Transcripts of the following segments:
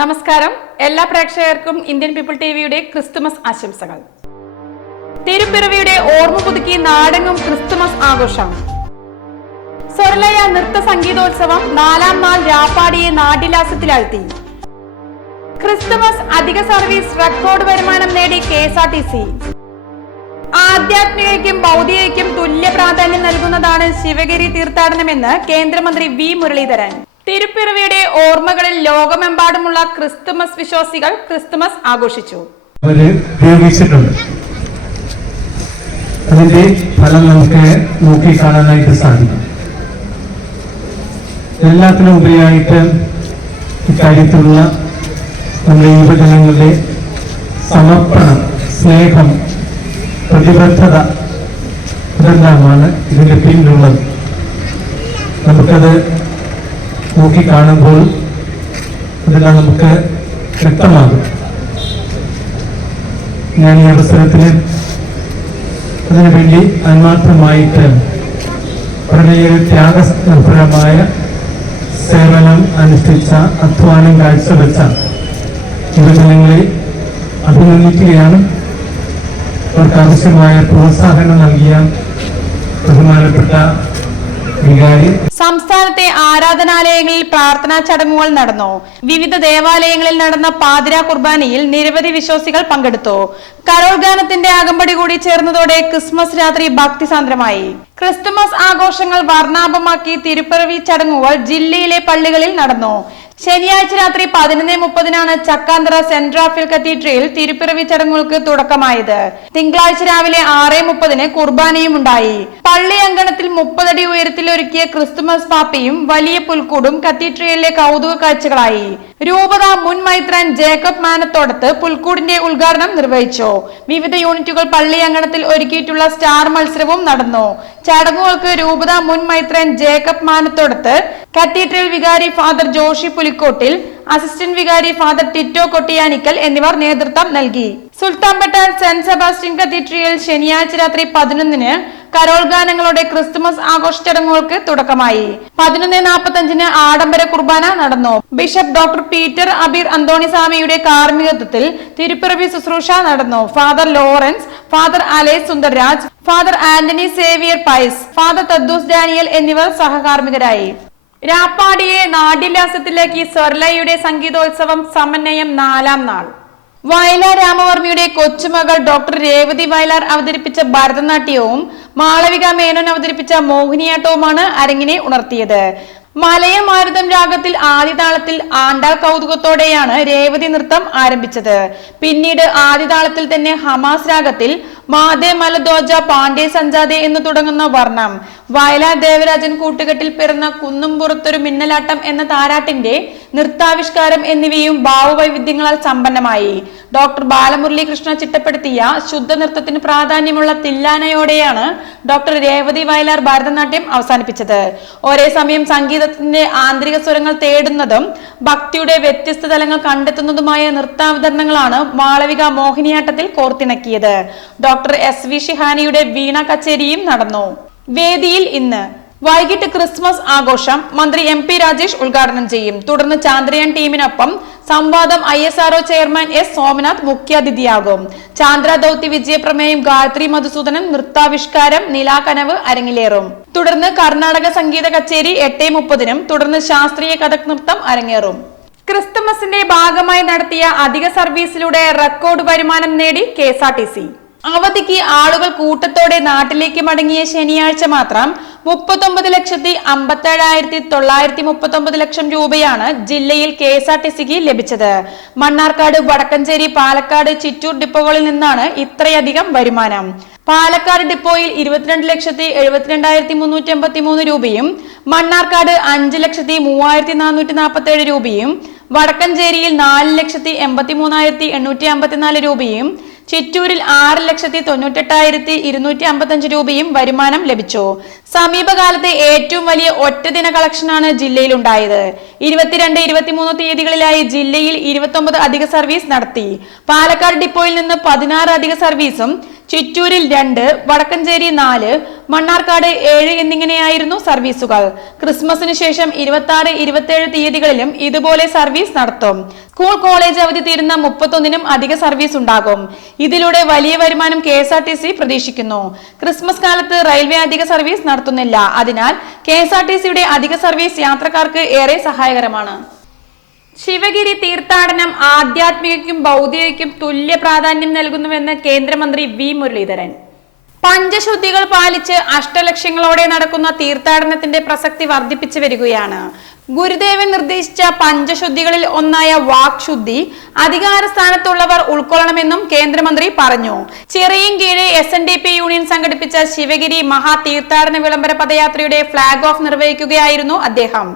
നമസ്കാരം. എല്ലാ പ്രേക്ഷകർക്കും ഇന്ത്യൻ പീപ്പിൾ ടിവിയുടെ ക്രിസ്തുമസ് ആശംസകൾ. തിരുപ്പിറവിയുടെ ഓർമ്മ പുതുക്കി നാടെങ്ങും ക്രിസ്തുമസ് ആഘോഷം. സ്വർലയ നൃത്ത സംഗീതോത്സവം 4ാം നാൾ രാപ്പാടിയെ നാട്യലാസ്യത്തിലാഴ്ത്തി. ക്രിസ്തുമസ് അധിക സർവീസ് റെക്കോർഡ് വരുമാനം നേടി KSRTC. ആധ്യാത്മികയ്ക്കും ഭൗതികയ്ക്കും തുല്യ പ്രാധാന്യം നൽകുന്നതാണ് ശിവഗിരി തീർത്ഥാടനമെന്ന് കേന്ദ്രമന്ത്രി V. മുരളീധരൻ. തിരുപ്പിറവിയുടെ ഓർമ്മകളിൽ ലോകമെമ്പാടുമുള്ള ക്രിസ്തുമസ് വിശ്വാസികൾ ക്രിസ്തുമസ് ആഘോഷിച്ചു. അതിന്റെ ഫലം നമുക്ക് നോക്കി കാണാനായിട്ട് സാധിക്കും. എല്ലാത്തിനും ഉപരിയായിട്ട് ഇക്കാര്യത്തിലുള്ള നമ്മുടെ യുവജനങ്ങളുടെ സമർപ്പണം, സ്നേഹം, പ്രതിബദ്ധത ഇതെല്ലാമാണ് ഇതിന്റെ പിന്നിലുള്ളത്. നമുക്കത് നോക്കിക്കാണുമ്പോൾ അതെല്ലാം നമുക്ക് വ്യക്തമാകും. ഞാൻ ഈ അവസരത്തിൽ അതിനുവേണ്ടി ആത്മാർത്ഥമായിട്ട് വളരെ ത്യാഗനിർഭരമായ സേവനം അനുഷ്ഠിച്ച, അധ്വാനം കാഴ്ചവെച്ച യുവജനങ്ങളെ അഭിനന്ദിക്കുകയാണ്. അവർക്ക് ആവശ്യമായ പ്രോത്സാഹനം നൽകിയ ബഹുമാനപ്പെട്ട വികാരി. സംസ്ഥാനത്തെ ആരാധനാലയങ്ങളിൽ പ്രാർത്ഥനാ ചടങ്ങുകൾ നടന്നു. വിവിധ ദേവാലയങ്ങളിൽ നടന്ന പാതിരാ കുർബാനയിൽ നിരവധി വിശ്വാസികൾ പങ്കെടുത്തു. കരോൾ ഗാനത്തിന്റെ അകമ്പടി കൂടി ചേർന്നതോടെ ക്രിസ്മസ് രാത്രി ഭക്തിസാന്ദ്രമായി. ക്രിസ്തുമസ് ആഘോഷങ്ങൾ വർണ്ണാഭമാക്കി തിരുപ്പിറവി ചടങ്ങുകൾ ജില്ലയിലെ പള്ളികളിൽ നടന്നു. ശനിയാഴ്ച രാത്രി 11:30 ചക്കാന്തറ സെന്റ് റാഫേൽ കത്തീഡ്രലിൽ തിരുപ്പിറവി ചടങ്ങുകൾക്ക് തുടക്കമായത്. തിങ്കളാഴ്ച രാവിലെ 6:30 കുർബാനയും ഉണ്ടായി. പള്ളി അങ്കണത്തിൽ 30 അടി ഉയരത്തിൽ ഒരുക്കിയ ക്രിസ്തുമസ് പാപ്പയും വലിയ പുൽക്കൂടും കത്തീഡ്രലിലെ കൗതുക കാഴ്ചകളായി. രൂപത മുൻ മൈത്രാൻ ജേക്കബ് മാനത്തോടത്ത് പുൽക്കൂടിന്റെ ഉദ്ഘാടനം നിർവഹിച്ചു. വിവിധ യൂണിറ്റുകൾ പള്ളി അങ്കണത്തിൽ ഒരുക്കിയിട്ടുള്ള സ്റ്റാർ മത്സരവും നടന്നു. ചടങ്ങുകൾക്ക് രൂപത മുൻ മൈത്രാൻ ജേക്കബ് മാനത്തോടത്ത്, കത്തീഡ്രൽ വികാരി ഫാദർ ജോഷി പുലിക്കോട്ടിൽ, അസിസ്റ്റന്റ് വികാരി ഫാദർ ടിറ്റോ കൊട്ടിയാനിക്കൽ എന്നിവർ നേതൃത്വം നൽകി. സുൽത്താൻ ബത്തേരി സെന്റ് സെബാസ്റ്റ്യൻ കത്തീഡ്രലിൽ ശനിയാഴ്ച രാത്രി 11 കരോൾ ഗാനങ്ങളോടെ ക്രിസ്തുമസ് ആഘോഷ ചടങ്ങുകൾക്ക് തുടക്കമായി. 11:45 ആഡംബര കുർബാന നടന്നു. ബിഷപ്പ് ഡോക്ടർ പീറ്റർ അബീർ അന്തോണിസ്വാമിയുടെ കാർമ്മികത്വത്തിൽ തിരുപ്പിറവി ശുശ്രൂഷ നടന്നു. ഫാദർ ലോറൻസ്, ഫാദർ അലേസ് Sundarraj, father Antony Xavier Pais, father Thaddeus Daniel എന്നിവർ സഹകാർമ്മികരായി. രാപ്പാടിയെ നാട്യലാസ്യത്തിലേക്ക് സ്വർലയുടെ സംഗീതോത്സവം സമന്വയം 4ാം നാൾ. വയലാർ രാമവർമ്മയുടെ കൊച്ചുമകൾ ഡോക്ടർ രേവതി വയലാർ അവതരിപ്പിച്ച ഭരതനാട്യവും മാളവിക മേനോൻ അവതരിപ്പിച്ച മോഹിനിയാട്ടവുമാണ് അരങ്ങിനെ ഉണർത്തിയത്. മലയമാരുതം രാഗത്തിൽ ആദിതാളത്തിൽ ആണ്ടാൾ കൗതുകത്തോടെയാണ് രേവതി നൃത്തം ആരംഭിച്ചത്. പിന്നീട് ആദിതാളത്തിൽ തന്നെ ഹമാസ് രാഗത്തിൽ മാതേ മലദോജ പാണ്ഡേ സഞ്ചാതെ എന്ന് തുടങ്ങുന്ന വർണ്ണം, വയലാർ ദേവരാജൻ കൂട്ടുകെട്ടിൽ പിറന്ന കുന്നും പുറത്തൊരു മിന്നലാട്ടം എന്ന താരാട്ടിന്റെ നൃത്താവിഷ്കാരം എന്നിവയും ഭാവവൈവിധ്യങ്ങളാൽ സമ്പന്നമായി. ഡോക്ടർ ബാലമുരളി കൃഷ്ണ ചിട്ടപ്പെടുത്തിയ ശുദ്ധ നൃത്തത്തിന് പ്രാധാന്യമുള്ള തില്ലാനയോടെയാണ് ഡോക്ടർ രേവതി വയലാർ ഭരതനാട്യം അവസാനിപ്പിച്ചത്. ഒരേ സമയം സംഗീതത്തിന്റെ ആന്തരിക സ്വരങ്ങൾ തേടുന്നതും ഭക്തിയുടെ വ്യത്യസ്ത തലങ്ങൾ കണ്ടെത്തുന്നതുമായ നൃത്താവതരണങ്ങളാണ് മാളവിക മോഹിനിയാട്ടത്തിൽ കോർത്തിണക്കിയത്. ഡോക്ടർ SV ഷിഹാനിയുടെ വീണ കച്ചേരിയും നടന്നു. വേദിയിൽ ഇന്ന് വൈകിട്ട് ക്രിസ്മസ് ആഘോഷം മന്ത്രി MP രാജേഷ് ഉദ്ഘാടനം ചെയ്യും. തുടർന്ന് ചാന്ദ്രയാൻ ടീമിനൊപ്പം സംവാദം ISRO ചെയർമാൻ S സോമനാഥ് മുഖ്യാതിഥിയാകും. ചാന്ദ്ര ദൗത്യ വിജയപ്രമേയം ഗായത്രി മധുസൂദനൻ നൃത്താവിഷ്കാരം നിലാകനവ് അരങ്ങിലേറും. തുടർന്ന് കർണാടക സംഗീത കച്ചേരി 8:30 തുടർന്ന് ശാസ്ത്രീയ കഥക് നൃത്തം അരങ്ങേറും. ക്രിസ്തുമസിന്റെ ഭാഗമായി നടത്തിയ അധിക സർവീസിലൂടെ റെക്കോർഡ് വരുമാനം നേടി KSRTC. അവധിക്ക് ആളുകൾ കൂട്ടത്തോടെ നാട്ടിലേക്ക് മടങ്ങിയ ശനിയാഴ്ച മാത്രം 39,57,939 ലക്ഷം രൂപയാണ് ജില്ലയിൽ KSRTCക്ക് ലഭിച്ചത്. മണ്ണാർക്കാട്, വടക്കഞ്ചേരി, പാലക്കാട്, ചിറ്റൂർ ഡിപ്പോകളിൽ നിന്നാണ് ഇത്രയധികം വരുമാനം. പാലക്കാട് ഡിപ്പോയിൽ 22,72,383 രൂപയും, മണ്ണാർക്കാട് 5,03,447 രൂപയും, വടക്കഞ്ചേരിയിൽ 4,83,854 രൂപയും, ചിറ്റൂരിൽ 6,98,255 രൂപയും വരുമാനം ലഭിച്ചു. സമീപകാലത്തെ ഏറ്റവും വലിയ ഒറ്റദിന കളക്ഷനാണ് ജില്ലയിൽ ഉണ്ടായത്. 22, 23 തീയതികളിലായി ജില്ലയിൽ 29 അധിക സർവീസ് നടത്തി. പാലക്കാട് ഡിപ്പോയിൽ നിന്ന് 16 അധിക സർവീസും ചിറ്റൂരിൽ 2, വടക്കഞ്ചേരി 4, മണ്ണാർക്കാട് 7 എന്നിങ്ങനെയായിരുന്നു സർവീസുകൾ. ക്രിസ്മസിന് ശേഷം 26, 27 തീയതികളിലും ഇതുപോലെ സർവീസ് നടത്തും. സ്കൂൾ കോളേജ് അവധി തീരുന്ന 31-നും അധിക സർവീസ് ഉണ്ടാകും. ഇതിലൂടെ വലിയ വരുമാനം KSRTC പ്രതീക്ഷിക്കുന്നു. ക്രിസ്മസ് കാലത്ത് റെയിൽവേ അധിക സർവീസ് നടത്തുന്നില്ല. അതിനാൽ KSRTCയുടെ അധിക സർവീസ് യാത്രക്കാർക്ക് ഏറെ സഹായകരമാണ്. ശിവഗിരി തീർത്ഥാടനം ആധ്യാത്മികയ്ക്കും ഭൗതികയ്ക്കും തുല്യ പ്രാധാന്യം നൽകുന്നുവെന്ന് കേന്ദ്രമന്ത്രി വി മുരളീധരൻ. പഞ്ചശുദ്ധികൾ പാലിച്ച് അഷ്ടലക്ഷ്യങ്ങളോടെ നടക്കുന്ന തീർത്ഥാടനത്തിന്റെ പ്രസക്തി വർദ്ധിപ്പിച്ചു വരികയാണ്. ഗുരുദേവൻ നിർദ്ദേശിച്ച പഞ്ചശുദ്ധികളിൽ ഒന്നായ വാക്ശുദ്ധി അധികാര സ്ഥാനത്തുള്ളവർ ഉൾക്കൊള്ളണമെന്നും കേന്ദ്രമന്ത്രി പറഞ്ഞു. ചിറയിൻകീഴ് SNDP യൂണിയൻ സംഘടിപ്പിച്ച ശിവഗിരി മഹാ തീർത്ഥാടന വിളംബര പദയാത്രയുടെ ഫ്ളാഗ് ഓഫ് നിർവഹിക്കുകയായിരുന്നു അദ്ദേഹം.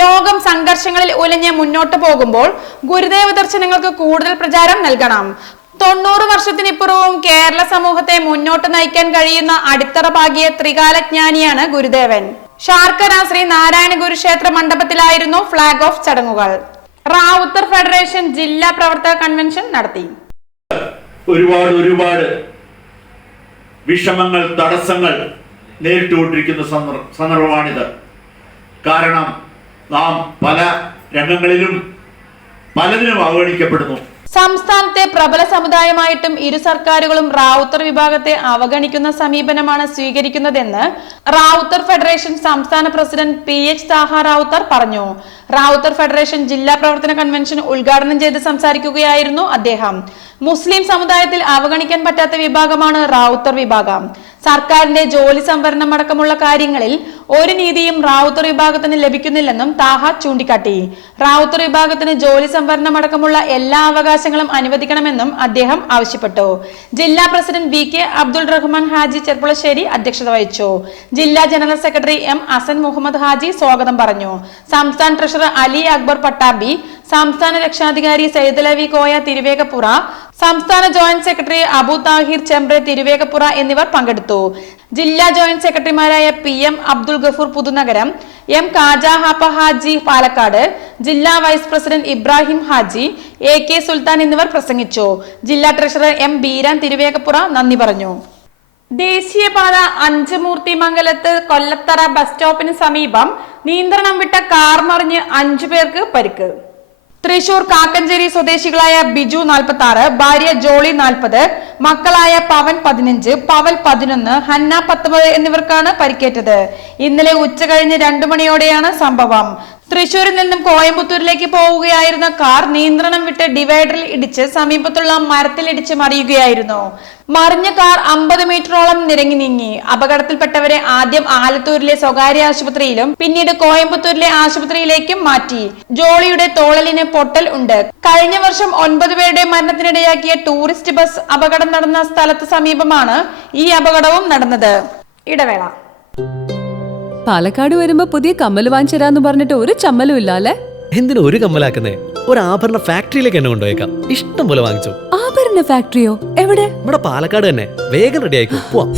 ലോകം സംഘർഷങ്ങളിൽ ഉലഞ്ഞ് മുന്നോട്ട് പോകുമ്പോൾ ഗുരുദേവ ദർശനങ്ങൾക്ക് കൂടുതൽ പ്രചാരം നൽകണം. 90 വർഷത്തിനിപ്പുറവും കേരള സമൂഹത്തെ മുന്നോട്ട് നയിക്കാൻ കഴിയുന്ന അടിത്തറ പാകിയ ത്രികാലജ്ഞാനിയാണ് ഗുരുദേവൻ. ശാർക്കര ശ്രീ നാരായണ ഗുരുക്ഷേത്ര മണ്ഡപത്തിലായിരുന്നു ഫ്ളാഗ് ഓഫ് ചടങ്ങുകൾ. റാവുത്തർ ഫെഡറേഷൻ ജില്ലാ പ്രവർത്തക കൺവെൻഷൻ നടത്തി. ഒരുപാട് വിഷമങ്ങൾ, തടസ്സങ്ങൾ നേരിട്ടുകൊണ്ടിരിക്കുന്ന സന്ദർഭമാണിത്. കാരണം നാം പല രംഗങ്ങളിലും പലതിനും അവഗണിക്കപ്പെടുന്നു. സംസ്ഥാനത്തെ പ്രബല സമുദായമായിട്ടും ഇരു സർക്കാരുകളും റാവുത്തർ വിഭാഗത്തെ അവഗണിക്കുന്ന സമീപനമാണ് സ്വീകരിക്കുന്നതെന്ന് റാവുത്തർ ഫെഡറേഷൻ സംസ്ഥാന പ്രസിഡന്റ് PH സാഹ റാവുത്തർ പറഞ്ഞു. റാവുത്തർ ഫെഡറേഷൻ ജില്ലാ പ്രവർത്തന കൺവെൻഷൻ ഉദ്ഘാടനം ചെയ്ത് സംസാരിക്കുകയായിരുന്നു അദ്ദേഹം. മുസ്ലിം സമുദായത്തിൽ അവഗണിക്കാൻ പറ്റാത്ത വിഭാഗമാണ് റാവുത്തർ വിഭാഗം. സർക്കാരിന്റെ ജോലി സംവരണം അടക്കമുള്ള കാര്യങ്ങളിൽ ഒരു നീതിയും റാവുത്തർ വിഭാഗത്തിന് ലഭിക്കുന്നില്ലെന്നും താഹ ചൂണ്ടിക്കാട്ടി. റാവുത്തർ വിഭാഗത്തിന് ജോലി സംവരണം അടക്കമുള്ള എല്ലാ അവകാശങ്ങളും അനുവദിക്കണമെന്നും അദ്ദേഹം ആവശ്യപ്പെട്ടു. ജില്ലാ പ്രസിഡന്റ് VK അബ്ദുൾ റഹ്മാൻ ഹാജി ചെർപ്പുളശ്ശേരി അധ്യക്ഷത വഹിച്ചു. ജില്ലാ general secretary M Hasan Muhammad Haji സ്വാഗതം പറഞ്ഞു. സംസ്ഥാന ട്രഷറർ അലി അക്ബർ പട്ടാബി, സംസ്ഥാന രക്ഷാധികാരി സൈദലവി കോയ തിരുവേഗപ്പുറ, സംസ്ഥാന ജോയിന്റ് സെക്രട്ടറി അബു താഹിർ ചെമ്പ്രെ തിരുവേഗപ്പുറ എന്നിവർ പങ്കെടുത്തു. ജില്ലാ ജോയിന്റ് സെക്രട്ടറിമാരായ PM അബ്ദുൾ ഗഫൂർ പുതുനഗരം, M കാജ ഹാപ്പ ഹാജി പാലക്കാട്, ജില്ലാ vice president Ibrahim Haji, AK Sultan എന്നിവർ പ്രസംഗിച്ചു. ജില്ലാ ട്രഷറർ M ബീരാൻ തിരുവേഗപ്പുറ നന്ദി പറഞ്ഞു. ദേശീയപാത 5 മൂർത്തിമംഗലത്ത് കൊല്ലത്തറ ബസ് സ്റ്റോപ്പിന് സമീപം നിയന്ത്രണം വിട്ട കാർ മറിഞ്ഞ് 5 പേർക്ക് പരിക്ക്. തൃശൂർ കാക്കഞ്ചേരി സ്വദേശികളായ ബിജു 46, ഭാര്യ ജോളി 40, മക്കളായ പവൻ 15, പവൽ 11, ഹന്ന 19 എന്നിവർക്കാണ് പരിക്കേറ്റത്. ഇന്നലെ ഉച്ചകഴിഞ്ഞ് 2 മണിയോടെയാണ് സംഭവം. തൃശൂരിൽ നിന്നും കോയമ്പത്തൂരിലേക്ക് പോവുകയായിരുന്ന കാർ നിയന്ത്രണം വിട്ട് ഡിവൈഡറിൽ ഇടിച്ച് സമീപത്തുള്ള മരത്തിലിടിച്ച് മറിയുകയായിരുന്നു. മറിഞ്ഞ കാർ 50 മീറ്ററോളം നിരങ്ങി നീങ്ങി. അപകടത്തിൽപ്പെട്ടവരെ ആദ്യം ആലത്തൂരിലെ സ്വകാര്യ ആശുപത്രിയിലും പിന്നീട് കോയമ്പത്തൂരിലെ ആശുപത്രിയിലേക്കും മാറ്റി. ജോളിയുടെ തോളലിന് പൊട്ടൽ ഉണ്ട്. കഴിഞ്ഞ വർഷം 9 പേരുടെ മരണത്തിനിടയാക്കിയ ടൂറിസ്റ്റ് ബസ് അപകടം നടന്ന സ്ഥലത്ത് സമീപമാണ് ഈ അപകടവും നടന്നത്. ഇടവേള. പാലക്കാട് വരുമ്പോ പുതിയ കമ്മല് വാങ്ങിച്ചരാന്ന് പറഞ്ഞിട്ട് ഒരു ചമ്മലും ഇല്ല അല്ലേ? എന്തിനു ഒരു കമ്മലാക്കുന്നേ? ഒരു ആഭരണ ഫാക്ടറിയിലേക്ക് എന്നെ കൊണ്ടുപോയേക്കാം. ഇഷ്ടം പോലെ വാങ്ങിച്ചു. ആഭരണ ഫാക്ടറിയോ? എവിടെ? ഇവിടെ പാലക്കാട് തന്നെ. വേഗം റെഡി ആയിക്കോ, പോവാം.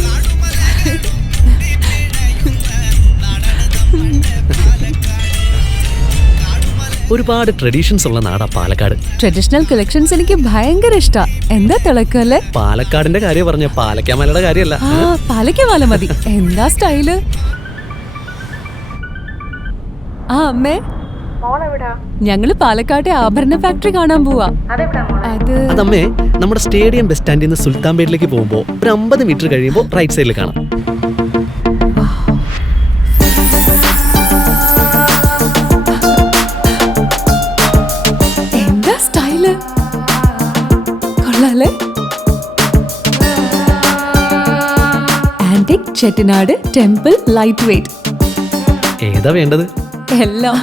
ഒരുപാട് ട്രഡീഷൻസ് ഉള്ള നാടാ പാലക്കാട്. ട്രഡീഷണൽ കളക്ഷൻസ് എനിക്ക് ഭയങ്കര ഇഷ്ടാ. എന്താ തിളക്കല്ലേ? പാലക്കാടിന്റെ കാര്യം പറഞ്ഞ പാലക്കാമലയുടെ കാര്യമല്ല. പാലക്കാമല മതി. എന്താ സ്റ്റൈല്? ആ അമ്മേ, ഞങ്ങള് പാലക്കാട്ടെ ആഭരണ ഫാക്ടറി കാണാൻ പോവാ. അതമ്മേ, നമ്മുടെ സ്റ്റേഡിയം ബസ് സ്റ്റാൻഡിൽ നിന്ന് സുൽത്താൻപേട്ടിലേക്ക് പോകുമ്പോ ഒരു 50 മീറ്റർ കഴിയുമ്പോ റൈറ്റ് സൈഡിൽ കാണാം. എന്താ സ്റ്റൈല്? കൊള്ളാലേ? Antique Chettinad temple light weight. ഏതാ വേണ്ടത്? എല്ലാം.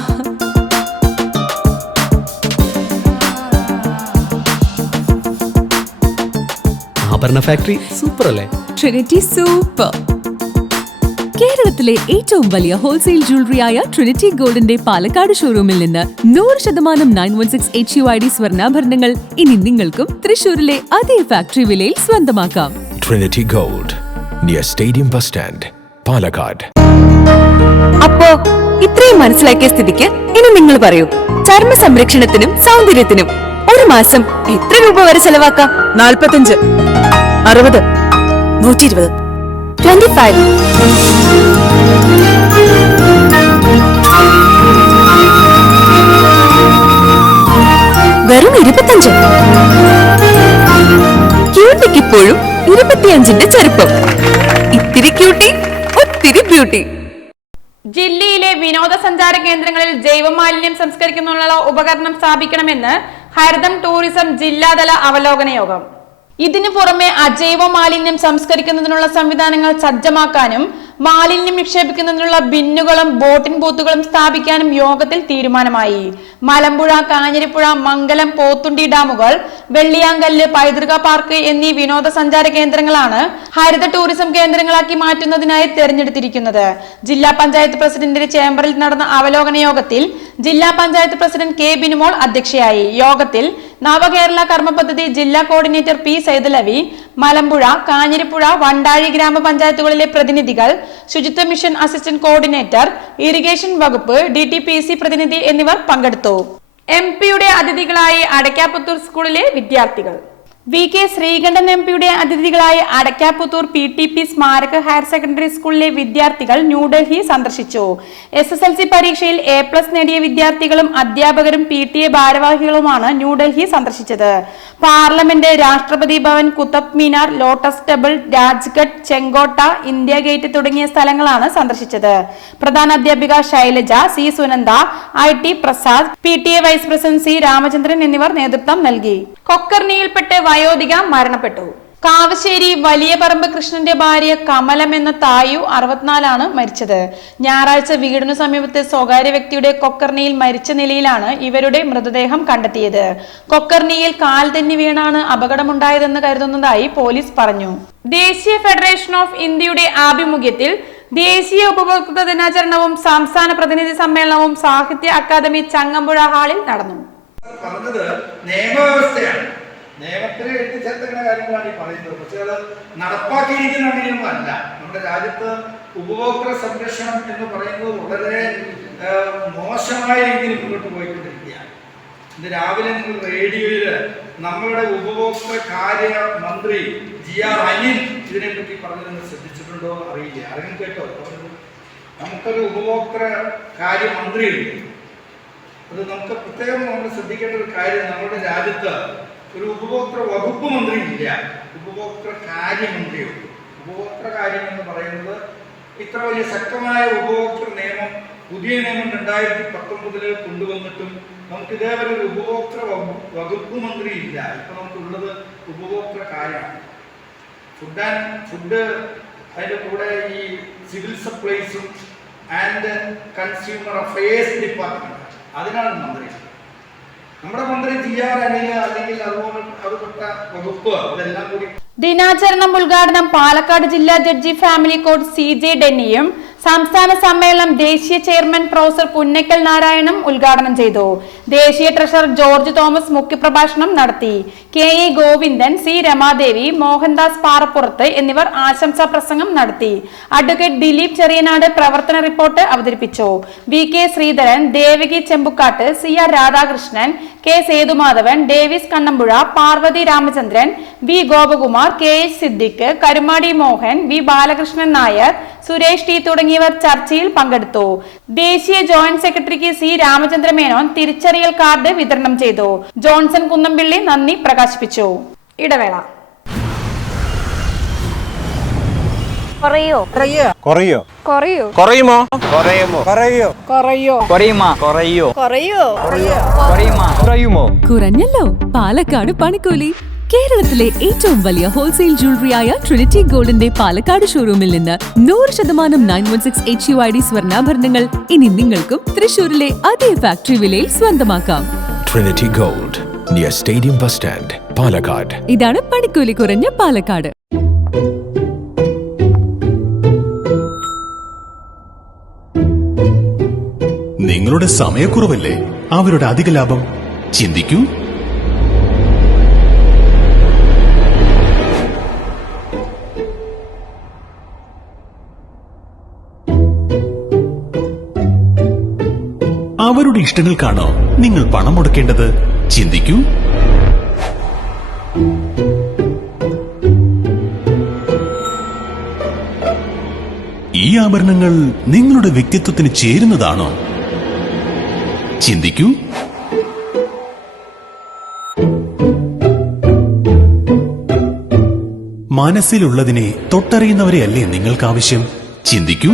ആഭരണ ഫാക്ടറി സൂപ്പർ അല്ലേ? Trinity super. കേരളത്തിലെ ഏറ്റവും വലിയ ഹോൾസെയിൽ ജ്വല്ലറിയായ ട്രിനിറ്റി ഗോൾഡിന്റെ പാലക്കാട് ഷോറൂമിൽ നിന്ന് 100% 916 HUID സ്വർണ്ണാഭരണങ്ങൾ ഇനി നിങ്ങൾക്കും തൃശൂരിലെ അതേ ഫാക്ടറി വിലയിൽ സ്വന്തമാക്കാം. Trinity gold, near stadium bus stand, Palakkad. അപ്പോ ഇത്രയും മനസ്സിലാക്കിയ സ്ഥിതിക്ക് ഇനി നിങ്ങൾ പറയൂ, ചർമ്മ സംരക്ഷണത്തിനും സൗന്ദര്യത്തിനും ഒരു മാസം എത്ര രൂപ വരെ ചെലവാക്കാം? 45, 60, 120. 25. വെറും 25. ക്യൂട്ടിക്ക് ഇപ്പോഴും 25ന്റെ ചെറുപ്പം. ഇത്തിരി ക്യൂട്ടി, ഒത്തിരി ബ്യൂട്ടി. ജില്ലയിലെ വിനോദസഞ്ചാര കേന്ദ്രങ്ങളിൽ ജൈവമാലിന്യം സംസ്കരിക്കുന്നതിനുള്ള ഉപകരണം സ്ഥാപിക്കണമെന്ന് ഹരിതം ടൂറിസം ജില്ലാതല അവലോകന യോഗം. ഇതിനു പുറമെ അജൈവ മാലിന്യം സംസ്കരിക്കുന്നതിനുള്ള സംവിധാനങ്ങൾ സജ്ജമാക്കാനും മാലിന്യം നിക്ഷേപിക്കുന്നതിനുള്ള ബിന്നുകളും ബോട്ടിംഗ് ബൂത്തുകളും സ്ഥാപിക്കാനും യോഗത്തിൽ തീരുമാനമായി. മലമ്പുഴ, കാഞ്ഞിരപ്പുഴ, മംഗലം, പോത്തുണ്ടി ഡാമുകൾ, വെള്ളിയാങ്കല്ല്, പൈതൃക പാർക്ക് എന്നീ വിനോദസഞ്ചാര കേന്ദ്രങ്ങളാണ് ഹരിത ടൂറിസം കേന്ദ്രങ്ങളാക്കി മാറ്റുന്നതിനായി തെരഞ്ഞെടുത്തിരിക്കുന്നത്. ജില്ലാ പഞ്ചായത്ത് പ്രസിഡന്റിന്റെ ചേംബറിൽ നടന്ന അവലോകന യോഗത്തിൽ ജില്ലാ പഞ്ചായത്ത് പ്രസിഡന്റ് കെ ബിനുമോൾ അധ്യക്ഷയായി. യോഗത്തിൽ നവകേരള കർമ്മ പദ്ധതി ജില്ലാ കോർഡിനേറ്റർ പി സൈദലവി, മലമ്പുഴ, കാഞ്ഞിരപ്പുഴ, വണ്ടാഴി ഗ്രാമപഞ്ചായത്തുകളിലെ പ്രതിനിധികൾ, ശുചിത്വ മിഷൻ അസിസ്റ്റന്റ് കോർഡിനേറ്റർ, ഇറിഗേഷൻ വകുപ്പ്, DTPC പ്രതിനിധി എന്നിവർ പങ്കെടുത്തു. MP-യുടെ അതിഥികളായി അടയ്ക്കാപുത്തൂർ സ്കൂളിലെ വിദ്യാർത്ഥികൾ. VK ശ്രീകണ്ഠൻ MP-യുടെ അതിഥികളായി അടയ്ക്കാപുത്തൂർ PTP സ്മാരക ഹയർ സെക്കൻഡറി സ്കൂളിലെ വിദ്യാർത്ഥികൾ ന്യൂഡൽഹി സന്ദർശിച്ചു. SSLC പരീക്ഷയിൽ A+ നേടിയ വിദ്യാർത്ഥികളും അധ്യാപകരും PTA ഭാരവാഹികളുമാണ് ന്യൂഡൽഹി സന്ദർശിച്ചത്. Parliament, Rashtrapati Bhavan, Qutub Minar, lotus temple, Rajghat, ചെങ്കോട്ട, ഇന്ത്യ ഗേറ്റ് തുടങ്ങിയ സ്ഥലങ്ങളാണ് സന്ദർശിച്ചത്. പ്രധാന അധ്യാപിക Shailaja, C Sunanda, IT Prasad, PTA vice president C Ramachandran എന്നിവർ നേതൃത്വം നൽകി. കൊക്കർണിയിൽപ്പെട്ട് വയോധിക മരണപ്പെട്ടു. കാവശ്ശേരി വലിയ പറമ്പ് കൃഷ്ണന്റെ ഭാര്യ കമലം എന്ന തായു 64 മരിച്ചത്. ഞായറാഴ്ച വീടിനു സമീപത്തെ സ്വകാര്യ വ്യക്തിയുടെ കൊക്കർണിയിൽ മരിച്ച നിലയിലാണ് ഇവരുടെ മൃതദേഹം കണ്ടെത്തിയത്. കൊക്കർണിയിൽ കാൽ തെന്നി വീണാണ് അപകടമുണ്ടായതെന്ന് കരുതുന്നതായി പോലീസ് പറഞ്ഞു. ദേശീയ ഫെഡറേഷൻ ഓഫ് ഇന്ത്യയുടെ ആഭിമുഖ്യത്തിൽ ദേശീയ ഉപഭോക്തൃ ദിനാചരണവും സംസ്ഥാന പ്രതിനിധി സമ്മേളനവും സാഹിത്യ അക്കാദമി ചങ്ങമ്പുഴ ഹാളിൽ നടന്നു. നിയമത്തിൽ എത്തിച്ചേർത്തുന്ന കാര്യങ്ങളാണ് ഈ പറയുന്നത്. പക്ഷേ അത് നടപ്പാക്കിയിരിക്കുന്ന അങ്ങനെയൊന്നും അല്ല. നമ്മുടെ രാജ്യത്ത് ഉപഭോക്തൃ സംരക്ഷണം എന്ന് പറയുന്നത് വളരെ മോശമായ രീതിയിൽ മുന്നോട്ട് പോയിക്കൊണ്ടിരിക്കുകയാണ്. ഇന്ന് രാവിലെ നിങ്ങൾ റേഡിയോയിൽ നമ്മളുടെ ഉപഭോക്തൃ കാര്യ മന്ത്രി GR അനിൽ ഇതിനെപ്പറ്റി പറഞ്ഞത് ശ്രദ്ധിച്ചിട്ടുണ്ടോ അറിയില്ല. ആരെങ്കിലും കേട്ടോ? നമുക്കൊരു ഉപഭോക്തൃ കാര്യ മന്ത്രിയുണ്ട്. അത് നമുക്ക് പ്രത്യേകം നമ്മൾ ശ്രദ്ധിക്കേണ്ട ഒരു കാര്യം, നമ്മുടെ രാജ്യത്ത് ഒരു ഉപഭോക്തൃ വകുപ്പ് മന്ത്രി ഇല്ല, ഉപഭോക്തൃ കാര്യമന്ത്രിയുണ്ട്. ഉപഭോക്തൃ കാര്യം എന്ന് പറയുന്നത് ഇത്ര വലിയ ശക്തമായ ഉപഭോക്തൃ നിയമം, പുതിയ നിയമം 2019 കൊണ്ടുവന്നിട്ടും നമുക്ക് ഇതേപോലെ ഒരു ഉപഭോക്തൃ വകുപ്പ് മന്ത്രി ഇല്ല. ഇപ്പൊ നമുക്കുള്ളത് ഉപഭോക്തൃ കാര്യമാണ്. ഫുഡ് അതിൻ്റെ കൂടെ ഈ സിവിൽ സപ്ലൈസും ആൻഡ് കൺസ്യൂമർ അഫയേഴ്സ് ഡിപ്പാർട്ട്മെന്റ്, അതിനാണ് മന്ത്രി. നമ്മുടെ മന്ത്രി GR അനിൽ അല്ലെങ്കിൽ അതുപെട്ട വകുപ്പ് ഇതെല്ലാം കൂടി. ദിനാചരണം ഉദ്ഘാടനം പാലക്കാട് ജില്ലാ ജഡ്ജി ഫാമിലി കോർട്ട് CJ ഡെന്നിയും സംസ്ഥാന സമ്മേളനം ദേശീയ ചെയർമാൻ പ്രൊഫസർ പുന്നക്കൽ നാരായണനും ഉദ്ഘാടനം ചെയ്തു. ദേശീയ ട്രഷറർ ജോർജ് തോമസ് മുഖ്യപ്രഭാഷണം നടത്തി. KE ഗോവിന്ദൻ, C രമാദേവി, മോഹൻദാസ് പാറപ്പുറത്ത് എന്നിവർ ആശംസാ പ്രസംഗം നടത്തി. അഡ്വക്കേറ്റ് ദിലീപ് ചെറിയനാട് പ്രവർത്തന റിപ്പോർട്ട് അവതരിപ്പിച്ചു. VK Sreedharan, Devaki Chembukkatt, CR Radhakrishnan, K Sethumadhavan, Davis Kannampuzha, Parvathi Ramachandran, V Gopakumar, KH Siddique, Karumadi Mohan, V Balakrishnan Nair, Suresh T തുടങ്ങിയവർ ചർച്ചയിൽ പങ്കെടുത്തു. ദേശീയ ജോയിന്റ് സെക്രട്ടറിക്ക് C രാമചന്ദ്ര മേനോൻ തിരിച്ചറിയൽ കാർഡ് വിതരണം ചെയ്തു. ജോൺസൺ കുന്നംപിള്ളി നന്ദി പ്രകാശിപ്പിച്ചു. ഇടവേള. കുറഞ്ഞല്ലോ പാലക്കാട് പണിക്കൂലി. കേരളത്തിലെ ഏറ്റവും വലിയ ഹോൾസെയിൽ ജ്വല്ലറിയായ ട്രിനിറ്റി ഗോൾഡിന്റെ പാലക്കാട് ഷോറൂമിൽ നിന്ന് 100% 916 HUID സ്വർണ്ണാഭരണങ്ങൾ ഇനി നിങ്ങൾക്കും തൃശൂരിലെ അതേ ഫാക്ടറി വിലയിൽ സ്വന്തമാക്കാം. Trinity Gold, near Stadium Bus Stand, Palakkad. ഇതാണ് പണിക്കൂലി കുറഞ്ഞ പാലക്കാട്. നിങ്ങളുടെ സമയക്കുറവല്ലേ അവരുടെ അധിക ലാഭം? ചിന്തിക്കൂ. അവരുടെ ഇഷ്ടങ്ങൾക്കാണോ നിങ്ങൾ പണം മുടക്കേണ്ടത്? ചിന്തിക്കൂ. ഈ ആഭരണങ്ങൾ നിങ്ങളുടെ വ്യക്തിത്വത്തിന് ചേരുന്നതാണോ? ചിന്തിക്കൂ. മനസ്സിലുള്ളതിനെ തൊട്ടറിയുന്നവരെയല്ലേ നിങ്ങൾക്ക് ആവശ്യം? ചിന്തിക്കൂ.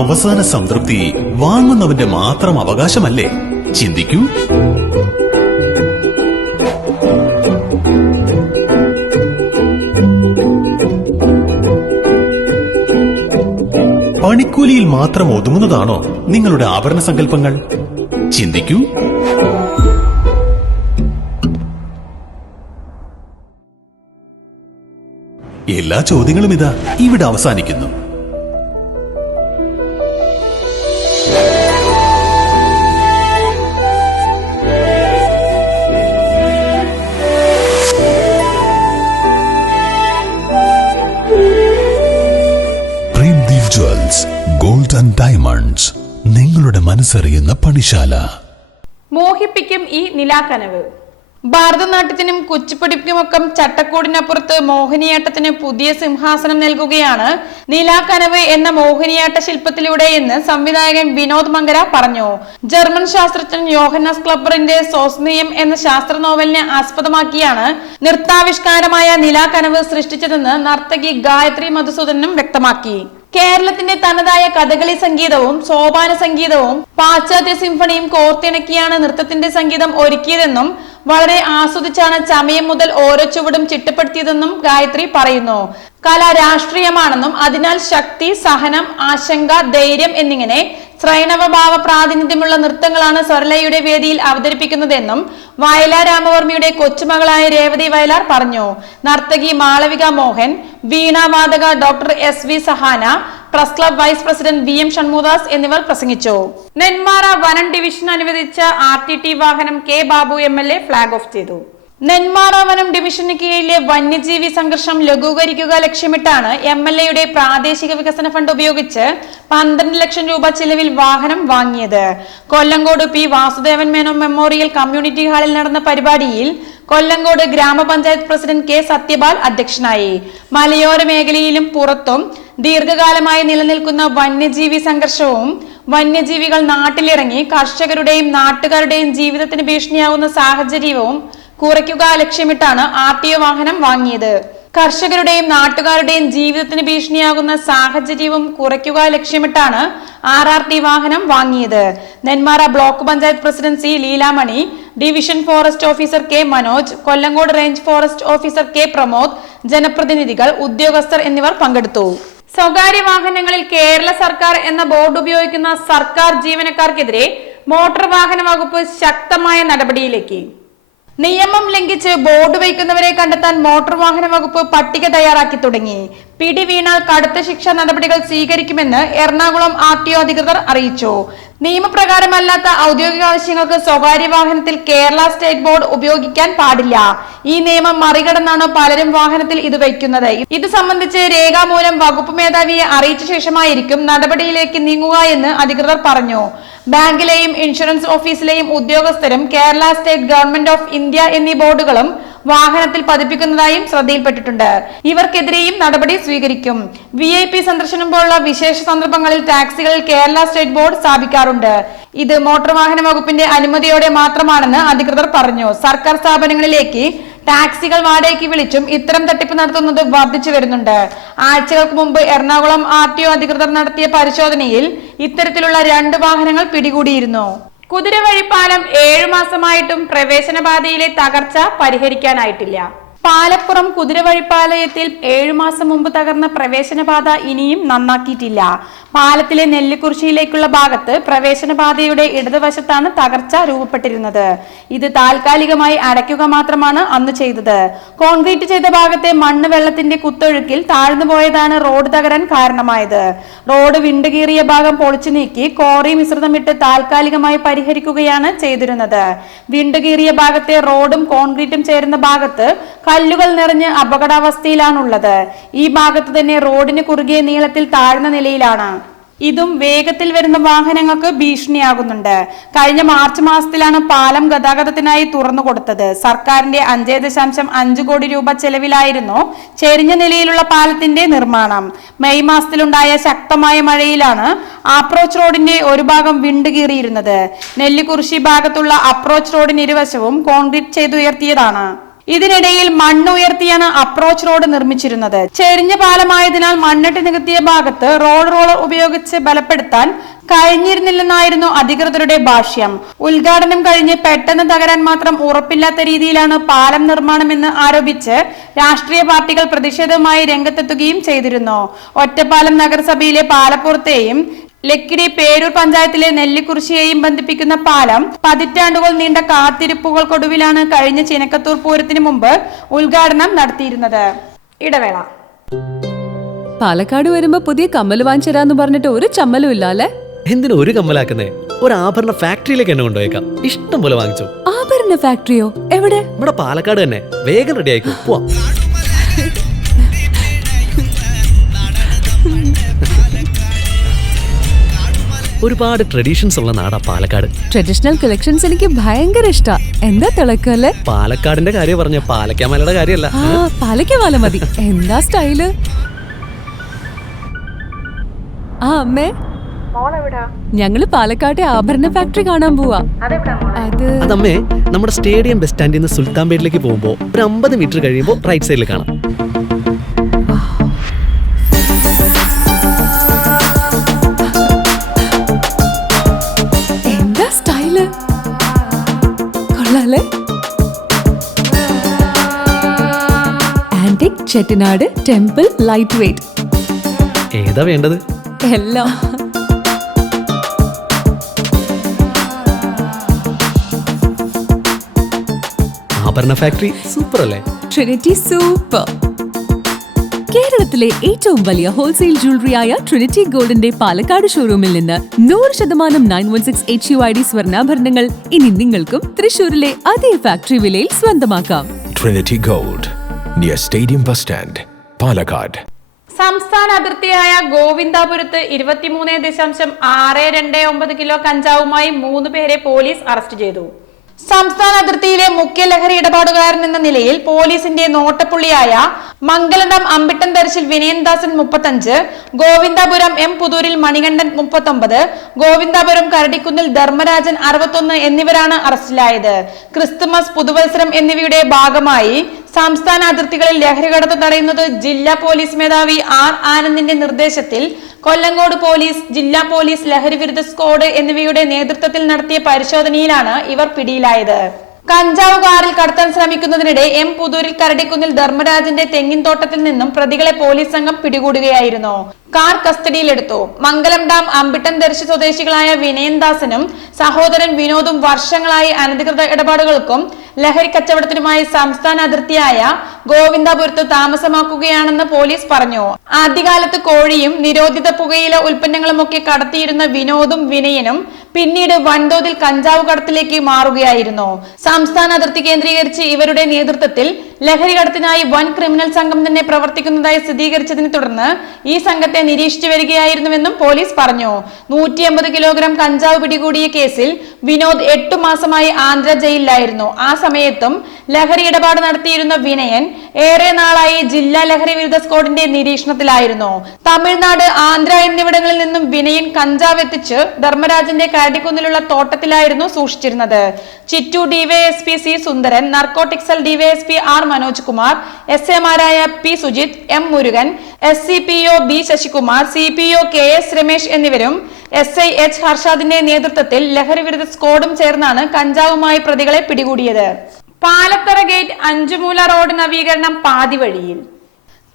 അവസാന സംതൃപ്തി വാങ്ങുന്നവന്റെ മാത്രം അവകാശമല്ലേ? ചിന്തിക്കൂ. പണിക്കൂലിയിൽ മാത്രം ഒതുങ്ങുന്നതാണോ നിങ്ങളുടെ ആഭരണ സങ്കല്പങ്ങൾ? ചിന്തിക്കൂ. എല്ലാ ചോദ്യങ്ങളും ഇതാ ഇവിടെ അവസാനിക്കുന്നു. ഗോൾഡ് ആൻഡ് ഡയമണ്ട്സ്, നിങ്ങളുടെ മനസ്സറിയുന്ന പണിശാല. മോഹിപ്പിക്കും ഈ നിലാക്കനവ്. ഭാരതനാട്യത്തിനും കുച്ചിപ്പുടിക്കുമൊക്കെ ചട്ടക്കൂടിനപ്പുറത്ത് മോഹിനിയാട്ടത്തിന് പുതിയ സിംഹാസനം നൽകുകയാണ് നിലാക്കനവ് എന്ന മോഹിനിയാട്ട ശില്പത്തിലൂടെ എന്ന് സംവിധായകൻ വിനോദ് മങ്കര പറഞ്ഞു. ജർമ്മൻ ശാസ്ത്രജ്ഞൻ യോഹന്നസ് ക്ലബ്ബറിന്റെ സോസ്മിയം എന്ന ശാസ്ത്ര നോവലിനെ ആസ്പദമാക്കിയാണ് നൃത്താവിഷ്കാരമായ നിലാക്കനവ് സൃഷ്ടിച്ചതെന്ന് നർത്തകി ഗായത്രി മധുസൂദനും വ്യക്തമാക്കി. കേരളത്തിന്റെ തനതായ കഥകളി സംഗീതവും സോപാന സംഗീതവും പാശ്ചാത്യ സിംഫണിയും കോർത്തിണക്കിയാണ് നൃത്തത്തിന്റെ സംഗീതം ഒരുക്കിയതെന്നും വളരെ ആസ്വദിച്ചാണ് ചമയം മുതൽ ഓരോ ചുവടും ചിട്ടപ്പെടുത്തിയതെന്നും ഗായത്രി പറയുന്നു. കല രാഷ്ട്രീയമാണെന്നും അതിനാൽ ശക്തി, സഹനം, ആശങ്ക, ധൈര്യം എന്നിങ്ങനെ ശ്രൈണവഭാവ പ്രാതിനിധ്യമുള്ള നൃത്തങ്ങളാണ് സ്വരലയുടെ വേദിയിൽ അവതരിപ്പിക്കുന്നതെന്നും വയലാർ രാമവർമ്മയുടെ കൊച്ചുമകളായ രേവതി വയലാർ പറഞ്ഞു. നർത്തകി മാളവിക മോഹൻ, വീണാവാദക doctor SV Sahana, press club vice president VM Shanmudas എന്നിവർ പ്രസംഗിച്ചു. നെന്മാറ വനം ഡിവിഷൻ അനുവദിച്ച RTT വാഹനം K Babu MLA flag off ചെയ്തു. നെന്മാറ വനം ഡിവിഷന് കീഴിലെ വന്യജീവി സംഘർഷം ലഘൂകരിക്കുക ലക്ഷ്യമിട്ടാണ് MLAയുടെ പ്രാദേശിക വികസന ഫണ്ട് ഉപയോഗിച്ച് 12 ലക്ഷം രൂപ ചിലവിൽ വാഹനം വാങ്ങിയത്. Kollengode P Vasudevan Menon memorial community ഹാളിൽ നടന്ന പരിപാടിയിൽ കൊല്ലങ്കോട് ഗ്രാമപഞ്ചായത്ത് പ്രസിഡന്റ് K സത്യപാൽ അധ്യക്ഷനായി. മലയോര മേഖലയിലും പുറത്തും ദീർഘകാലമായി നിലനിൽക്കുന്ന വന്യജീവി സംഘർഷവും വന്യജീവികൾ നാട്ടിലിറങ്ങി കർഷകരുടെയും നാട്ടുകാരുടെയും ജീവിതത്തിന് ഭീഷണിയാവുന്ന സാഹചര്യവും കുറയ്ക്കുക ലക്ഷ്യമിട്ടാണ് RTO വാഹനം വാങ്ങിയത്. കർഷകരുടെയും നാട്ടുകാരുടെയും ജീവിതത്തിന് ഭീഷണിയാകുന്ന സാഹചര്യവും കുറയ്ക്കുക ലക്ഷ്യമിട്ടാണ് RRT വാഹനം വാങ്ങിയത്. Nenmara block panchayat president C Leelamani, division forest officer K Manoj, Kollengode range forest officer K Pramod, ജനപ്രതിനിധികൾ, ഉദ്യോഗസ്ഥർ എന്നിവർ പങ്കെടുത്തു. സ്വകാര്യ വാഹനങ്ങളിൽ കേരള സർക്കാർ എന്ന ബോർഡ് ഉപയോഗിക്കുന്ന സർക്കാർ ജീവനക്കാർക്കെതിരെ മോട്ടോർ വാഹന വകുപ്പ് ശക്തമായ നടപടിയിലേക്ക്. നിയമം ലംഘിച്ച് ബോർഡ് വയ്ക്കുന്നവരെ കണ്ടെത്താൻ മോട്ടോർ വാഹന വകുപ്പ് പട്ടിക തയ്യാറാക്കി തുടങ്ങി. പിടി വീണാൽ കടുത്ത ശിക്ഷാ നടപടികൾ സ്വീകരിക്കുമെന്ന് എറണാകുളം RTO അധികൃതർ അറിയിച്ചു. നിയമപ്രകാരമല്ലാത്ത ഔദ്യോഗിക ആവശ്യങ്ങൾക്ക് സ്വകാര്യ വാഹനത്തിൽ കേരള സ്റ്റേറ്റ് ബോർഡ് ഉപയോഗിക്കാൻ പാടില്ല. ഈ നിയമം മറികടന്നാണ് പലരും വാഹനത്തിൽ ഇത് വയ്ക്കുന്നത്. ഇത് സംബന്ധിച്ച് രേഖാമൂലം വകുപ്പ് മേധാവിയെ അറിയിച്ച ശേഷമായിരിക്കും നടപടിയിലേക്ക് നീങ്ങുക എന്ന് അധികൃതർ പറഞ്ഞു. ബാങ്കിലെയും ഇൻഷുറൻസ് ഓഫീസിലെയും ഉദ്യോഗസ്ഥരും Kerala state government of India എന്നീ ബോർഡുകളും വാഹനത്തിൽ പതിപ്പിക്കുന്നതായും ശ്രദ്ധയിൽപ്പെട്ടിട്ടുണ്ട്. ഇവർക്കെതിരെയും നടപടി സ്വീകരിക്കും. VIP സന്ദർശനം പോലുള്ള വിശേഷ സന്ദർഭങ്ങളിൽ ടാക്സികളിൽ കേരള സ്റ്റേറ്റ് ബോർഡ് സ്ഥാപിക്കാറുണ്ട്. ഇത് മോട്ടോർ വാഹന വകുപ്പിന്റെ അനുമതിയോടെ മാത്രമാണെന്ന് അധികൃതർ പറഞ്ഞു. സർക്കാർ സ്ഥാപനങ്ങളിലേക്ക് ടാക്സികൾ വാടകയ്ക്ക് വിളിച്ചും ഇത്തരം തട്ടിപ്പ് നടത്തുന്നത് വർദ്ധിച്ചു വരുന്നുണ്ട്. ആഴ്ചകൾക്ക് മുമ്പ് എറണാകുളം RTO അധികൃതർ നടത്തിയ പരിശോധനയിൽ ഇത്തരത്തിലുള്ള 2 വാഹനങ്ങൾ പിടികൂടിയിരുന്നു. കുതിരവഴിപ്പാലം 7 മാസമായിട്ടും പ്രവേശനപാതയിലെ തകർച്ച പരിഹരിക്കാനായിട്ടില്ല. പാലപ്പുറം കുതിരവഴിപ്പാലയത്തിൽ 7 മാസം മുമ്പ് തകർന്ന പ്രവേശനപാത ഇനിയും നന്നാക്കിയിട്ടില്ല. പാലത്തിലെ നെല്ലിക്കുറിശ്ശിയിലേക്കുള്ള ഭാഗത്ത് പ്രവേശനപാതയുടെ ഇടതുവശത്താണ് തകർച്ച രൂപപ്പെട്ടിരുന്നത്. ഇത് താൽക്കാലികമായി അടയ്ക്കുക മാത്രമാണ് അന്ന് ചെയ്തത്. കോൺക്രീറ്റ് ചെയ്ത ഭാഗത്തെ മണ്ണ് വെള്ളത്തിന്റെ കുത്തൊഴുക്കിൽ താഴ്ന്നുപോയതാണ് റോഡ് തകരാൻ കാരണമായത്. റോഡ് വിണ്ടുകീറിയ ഭാഗം പൊളിച്ചു നീക്കി കോറി മിശ്രിതമിട്ട് താൽക്കാലികമായി പരിഹരിക്കുകയാണ് ചെയ്തിരുന്നത്. വിണ്ടുകീറിയ ഭാഗത്തെ റോഡും കോൺക്രീറ്റും ചേരുന്ന ഭാഗത്ത് കല്ലുകൾ നിറഞ്ഞ് അപകടാവസ്ഥയിലാണുള്ളത്. ഈ ഭാഗത്ത് തന്നെ റോഡിന് കുറുകെ നീളത്തിൽ താഴ്ന്ന നിലയിലാണ്. ഇതും വേഗത്തിൽ വരുന്ന വാഹനങ്ങൾക്ക് ഭീഷണിയാകുന്നുണ്ട്. കഴിഞ്ഞ മാർച്ച് മാസത്തിലാണ് പാലം ഗതാഗതത്തിനായി തുറന്നു കൊടുത്തത്. സർക്കാരിന്റെ 5.5 കോടി രൂപ ചെലവിലായിരുന്നു ചെരിഞ്ഞ നിലയിലുള്ള പാലത്തിന്റെ നിർമ്മാണം. മെയ് മാസത്തിലുണ്ടായ ശക്തമായ മഴയിലാണ് അപ്രോച്ച് റോഡിന്റെ ഒരു ഭാഗം വിണ്ടുകീറിയിരുന്നത്. നെല്ലിക്കുറിശി ഭാഗത്തുള്ള അപ്രോച്ച് റോഡിന് ഇരുവശവും കോൺക്രീറ്റ് ചെയ്തുയർത്തിയതാണ്. ഇതിനിടയിൽ മണ്ണ് ഉയർത്തിയാണ് അപ്രോച്ച് റോഡ് നിർമ്മിച്ചിരുന്നത്. ചെരിഞ്ഞ പാലമായതിനാൽ മണ്ണിട്ട് നികത്തിയ ഭാഗത്ത് റോഡ് റോളർ ഉപയോഗിച്ച് ബലപ്പെടുത്താൻ കഴിഞ്ഞിരുന്നില്ലെന്നായിരുന്നു അധികൃതരുടെ ഭാഷ്യം. ഉദ്ഘാടനം കഴിഞ്ഞ് പെട്ടെന്ന് തകരാൻ മാത്രം ഉറപ്പില്ലാത്ത രീതിയിലാണ് പാലം നിർമ്മാണമെന്ന് ആരോപിച്ച് രാഷ്ട്രീയ പാർട്ടികൾ പ്രതിഷേധവുമായി രംഗത്തെത്തുകയും ചെയ്തിരുന്നു. ഒറ്റപ്പാലം നഗരസഭയിലെ പാലപ്പുറത്തെയും ലക്കിടി പേരൂർ പഞ്ചായത്തിലെ നെല്ലിക്കുറിശിയെയും ബന്ധിപ്പിക്കുന്ന പാലം പതിറ്റാണ്ടുകൾ നീണ്ട കാത്തിരിപ്പുകൾക്കൊടുവിലാണ് കഴിഞ്ഞ ചിനക്കത്തൂർ പൂരത്തിന് മുമ്പ് ഉദ്ഘാടനം നടത്തിയിരുന്നത്. ഇടവേള. പാലക്കാട് വരുമ്പോ പുതിയ കമ്മല് വാങ്ങിച്ചരാന്ന് പറഞ്ഞിട്ട് ഒരു ചമ്മലും ഇല്ല അല്ലെ? എന്തിനു ഒരു കമ്മലാക്കുന്നേ? ഒരു ആഭരണ ഫാക്ടറിയിലേക്ക് എന്നെ കൊണ്ടുപോയേക്കാം. ഇഷ്ടം പോലെ വാങ്ങിച്ചു. ആഭരണ ഫാക്ടറിയോ? എവിടെ? നമ്മുടെ പാലക്കാട് തന്നെ. വേഗം റെഡി ആയിക്കോ, പോവാം. ഒരുപാട് ട്രഡീഷൻസ് ഉള്ള നാടാ പാലക്കാട്. ട്രഡീഷണൽ കളക്ഷൻസ് എനിക്ക് ഭയങ്കര ഇഷ്ടാ. എന്താ തിളക്കല്ലേ? പാലക്കാടിന്റെ കാര്യം പറഞ്ഞ പാലക്കാമലയുടെ കാര്യമല്ല. പാലക്കാമല മതി. എന്താ സ്റ്റൈല്? ആ അമ്മേ, ഞങ്ങള് പാലക്കാട്ടെ ആഭരണ ഫാക്ടറി കാണാൻ പോവാ. അതമ്മേ, നമ്മുടെ സ്റ്റേഡിയം ബസ് സ്റ്റാൻഡിൽ നിന്ന് സുൽത്താൻപേട്ടിലേക്ക് പോകുമ്പോ ഒരു 50 മീറ്റർ കഴിയുമ്പോ റൈറ്റ് സൈഡിൽ കാണാം. Antique Chettinad temple light weight. ഏതാ വേണ്ടത്? എല്ലാം. ആഭരണ ഫാക്ടറി സൂപ്പർ അല്ലേ? Trinity super. കേരളത്തിലെ ഏറ്റവും വലിയ ഹോൾസെയിൽ ജ്വല്ലറിയായ ട്രിനിറ്റി ഗോൾഡിന്റെ പാലക്കാട് ഷോറൂമിൽ നിന്ന് 100% 916 HUID സ്വർണ്ണാഭരണങ്ങൾ ഇനി നിങ്ങൾക്കും തൃശൂരിലെ അതേ ഫാക്ടറി വിലയിൽ സ്വന്തമാക്കാം. Trinity Gold, near Stadium Bus Stand, Palakkad. സംസ്ഥാന അതിർത്തിയായ ഗോവിന്ദാപുരത്ത് 23.629 കിലോ കഞ്ചാവുമായി 3 പേരെ പോലീസ് അറസ്റ്റ് ചെയ്തു. സംസ്ഥാന അതിർത്തിയിലെ മുഖ്യ ലഹരി ഇടപാടുകാരൻ എന്ന നിലയിൽ പോലീസിന്റെ നോട്ടപ്പുള്ളിയായ മംഗലം അമ്പിട്ടൻ ദർശിൽ വിനയൻദാസൻ 35, ഗോവിന്ദാപുരം എം പുതൂരിൽ മണികണ്ഠൻ 39, ഗോവിന്ദാപുരം കരടിക്കുന്നിൽ ധർമ്മരാജൻ 61 എന്നിവരാണ് അറസ്റ്റിലായത്. ക്രിസ്തുമസ്, പുതുവത്സരം എന്നിവയുടെ ഭാഗമായി സംസ്ഥാന അതിർത്തികളിൽ ലഹരി കടത്ത് തടയുന്നത് ജില്ലാ പോലീസ് മേധാവി ആർ ആനന്ദിന്റെ നിർദ്ദേശത്തിൽ കൊല്ലങ്കോട് പോലീസ്, ജില്ലാ പോലീസ് ലഹരി വിരുദ്ധ സ്ക്വാഡ് എന്നിവയുടെ നേതൃത്വത്തിൽ നടത്തിയ പരിശോധനയിലാണ് ഇവർ പിടിയിലായത്. കഞ്ചാവ് കാറിൽ കടത്താൻ ശ്രമിക്കുന്നതിനിടെ എം പുതൂരിൽ കരടിക്കുന്നിൽ ധർമ്മരാജന്റെ തെങ്ങിൻ തോട്ടത്തിൽ നിന്നും പ്രതികളെ പോലീസ് സംഘം പിടികൂടുകയായിരുന്നു. കാർ കസ്റ്റഡിയിലെടുത്തു. മംഗലം ഡാം അമ്പിട്ടൻ ദർശി സ്വദേശികളായ വിനയൻദാസനും സഹോദരൻ വിനോദും വർഷങ്ങളായി അനധികൃത ഇടപാടുകൾക്കും ലഹരി കച്ചവടത്തിനുമായി സംസ്ഥാന അതിർത്തിയായ ഗോവിന്ദാപുരത്ത് താമസമാക്കുകയാണെന്ന് പോലീസ് പറഞ്ഞു. ആദ്യകാലത്ത് കോഴിയും നിരോധിത പുകയില ഉൽപ്പന്നങ്ങളുമൊക്കെ കടത്തിയിരുന്ന വിനോദും വിനയനും പിന്നീട് വൻതോതിൽ കഞ്ചാവ് കടത്തിലേക്ക് മാറുകയായിരുന്നു. സംസ്ഥാന അതിർത്തി കേന്ദ്രീകരിച്ച് ഇവരുടെ നേതൃത്വത്തിൽ ലഹരി കടത്തിനായി വൻ ക്രിമിനൽ സംഘം തന്നെ പ്രവർത്തിക്കുന്നതായി സ്ഥിരീകരിച്ചതിനെ തുടർന്ന് ഈ സംഘത്തെ നിരീക്ഷിച്ചു വരികയായിരുന്നുവെന്നും പോലീസ് പറഞ്ഞു. 150 കിലോഗ്രാം കഞ്ചാവ് പിടികൂടിയ കേസിൽ വിനോദ് 8 മാസമായി ആന്ധ്ര ജയിലിലായിരുന്നു. ആ സമയത്തും ലഹരി ഇടപാട് നടത്തിയിരുന്ന വിനയൻ ഏറെ നാളായി ജില്ലാ ലഹരി വിരുദ്ധ സ്ക്വാഡിന്റെ നിരീക്ഷണത്തിലായിരുന്നു. തമിഴ്നാട്, ആന്ധ്ര എന്നിവിടങ്ങളിൽ നിന്നും വിനയൻ കഞ്ചാവ് എത്തിച്ച് ധർമ്മരാജന്റെ കരടിക്കുന്നിലുള്ള തോട്ടത്തിലായിരുന്നു സൂക്ഷിച്ചിരുന്നത്. Chittur DYSP C Sundaran, narcotic cell DYSP R Manoj Kumar, S എമാരായ P Sujith, M Murugan, SCPO B Sasikumar, CPO KS Ramesh എന്നിവരും SI H ഹർഷാദിന്റെ നേതൃത്വത്തിൽ ലഹരി വിരുദ്ധ സ്ക്വാഡും ചേർന്നാണ് കഞ്ചാവുമായി പ്രതികളെ പിടികൂടിയത്. പാലത്തറ ഗേറ്റ് 5 റോഡ് നവീകരണം പാതിവഴിയിൽ.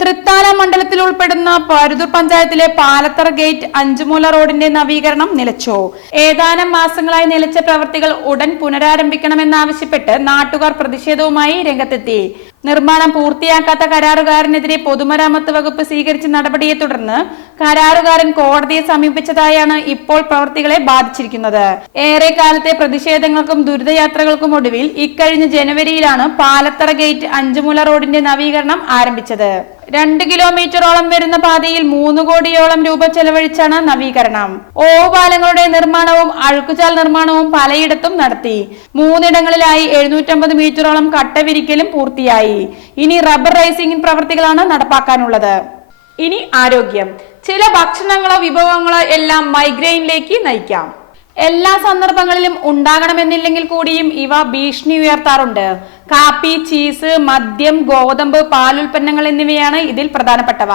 തൃത്താല മണ്ഡലത്തിൽ ഉൾപ്പെടുന്ന പരുതൂർ പഞ്ചായത്തിലെ പാലത്തറ ഗേറ്റ് 5 റോഡിന്റെ നവീകരണം നിലച്ചു. ഏതാനും മാസങ്ങളായി നിലച്ച പ്രവൃത്തികൾ ഉടൻ പുനരാരംഭിക്കണമെന്നാവശ്യപ്പെട്ട് നാട്ടുകാർ പ്രതിഷേധവുമായി രംഗത്തെത്തി. നിർമ്മാണം പൂർത്തിയാക്കാത്ത കരാറുകാരനെതിരെ പൊതുമരാമത്ത് വകുപ്പ് സ്വീകരിച്ച നടപടിയെ തുടർന്ന് കരാറുകാരൻ കോടതിയെ സമീപിച്ചതായാണ് ഇപ്പോൾ പ്രവൃത്തികളെ ബാധിച്ചിരിക്കുന്നത്. ഏറെ കാലത്തെ പ്രതിഷേധങ്ങൾക്കും ദുരിതയാത്രകൾക്കും ഒടുവിൽ ഇക്കഴിഞ്ഞ ജനുവരിയിലാണ് പാലത്തറ ഗേറ്റ് 5 റോഡിന്റെ നവീകരണം ആരംഭിച്ചത്. 2 കിലോമീറ്ററോളം വരുന്ന പാതയിൽ 3 കോടിയോളം രൂപ ചെലവഴിച്ചാണ് നവീകരണം. ഓവുപാലങ്ങളുടെ നിർമ്മാണവും അഴുക്കുചാൽ നിർമ്മാണവും പലയിടത്തും നടത്തി. 3 ഇടങ്ങളിലായി 750 മീറ്ററോളം കട്ടവിരിക്കലും പൂർത്തിയായി. ഇനി റബ്ബർ റൈസിംഗ് പ്രവൃത്തികളാണ് നടപ്പാക്കാനുള്ളത്. ഇനി ആരോഗ്യം. ചില ഭക്ഷണങ്ങളോ വിഭവങ്ങളോ എല്ലാം മൈഗ്രെയിനിലേക്ക് നയിക്കാം. എല്ലാ സന്ദർഭങ്ങളിലും ഉണ്ടാകണമെന്നില്ലെങ്കിൽ കൂടിയും ഇവ ഭീഷണി ഉയർത്താറുണ്ട്. കാപ്പി, ചീസ്, മദ്യം, ഗോതമ്പ്, പാലുൽപ്പന്നങ്ങൾ എന്നിവയാണ് ഇതിൽ പ്രധാനപ്പെട്ടവ.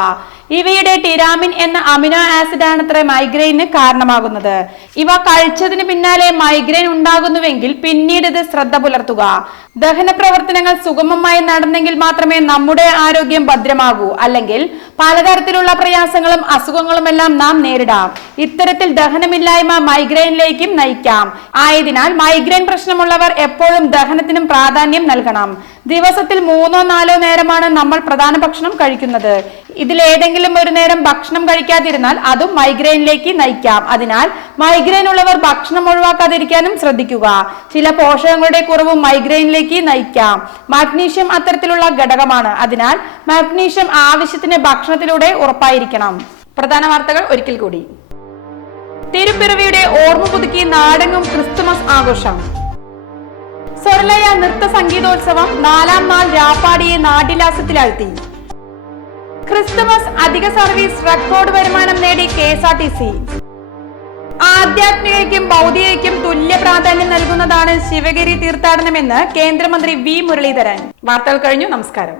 ഇവയുടെ ടിരാമിൻ എന്ന അമിനോ ആസിഡ് ആണത്രേ മൈഗ്രെയിന് കാരണമാകുന്നത്. ഇവ കഴിച്ചതിന് പിന്നാലെ മൈഗ്രെയിൻ ഉണ്ടാകുന്നുവെങ്കിൽ പിന്നീട് ഇത് ശ്രദ്ധ പുലർത്തുക. ദഹന പ്രവർത്തനങ്ങൾ സുഗമമായി നടന്നെങ്കിൽ മാത്രമേ നമ്മുടെ ആരോഗ്യം ഭദ്രമാകൂ. അല്ലെങ്കിൽ പലതരത്തിലുള്ള പ്രയാസങ്ങളും അസുഖങ്ങളുമെല്ലാം നാം നേരിടാം. ഇത്തരത്തിൽ ദഹനമില്ലായ്മ മൈഗ്രെയിനിലേക്കും നയിക്കാം. ആയതിനാൽ മൈഗ്രെയിൻ പ്രശ്നമുള്ളവർ എപ്പോഴും ദഹനത്തിനും പ്രാധാന്യം നൽകണം. ദിവസത്തിൽ 3-4 നേരമാണ് നമ്മൾ പ്രധാന ഭക്ഷണം കഴിക്കുന്നത്. ഇതിലേതെങ്കിലും ഒരു നേരം ഭക്ഷണം കഴിക്കാതിരുന്നാൽ അതും മൈഗ്രെയിനിലേക്ക് നയിക്കാം. അതിനാൽ മൈഗ്രെയിൻ ഉള്ളവർ ഭക്ഷണം ഒഴിവാക്കാതിരിക്കാനും ശ്രദ്ധിക്കുക. ചില പോഷകങ്ങളുടെ കുറവും മൈഗ്രെയിനിലേക്ക് നയിക്കാം. മാഗ്നീഷ്യം അത്തരത്തിലുള്ള ഘടകമാണ്. അതിനാൽ മാഗ്നീഷ്യം ആവശ്യത്തിന് ഭക്ഷണത്തിലൂടെ ഉറപ്പായിരിക്കണം. പ്രധാന വാർത്തകൾ ഒരിക്കൽ കൂടി. തിരുപ്പിറവിയുടെ ഓർമ്മ പുതുക്കി നാടെങ്ങും ക്രിസ്തുമസ് ആഘോഷം. സ്വർലയ നൃത്ത സംഗീതോത്സവം 4ാം നാൾ രാപ്പാടിയെ നാട്യലാസ്യത്തിലാഴ്ത്തി. ക്രിസ്തുമസ് അധിക സർവീസ് റെക്കോർഡ് വരുമാനം നേടി KSRTC. ആധ്യാത്മികയ്ക്കും ഭൗതികയ്ക്കും തുല്യ പ്രാധാന്യം നൽകുന്നതാണ് ശിവഗിരി തീർത്ഥാടനമെന്ന് കേന്ദ്രമന്ത്രി V. മുരളീധരൻ. വാർത്തകൾ കഴിഞ്ഞു. നമസ്കാരം.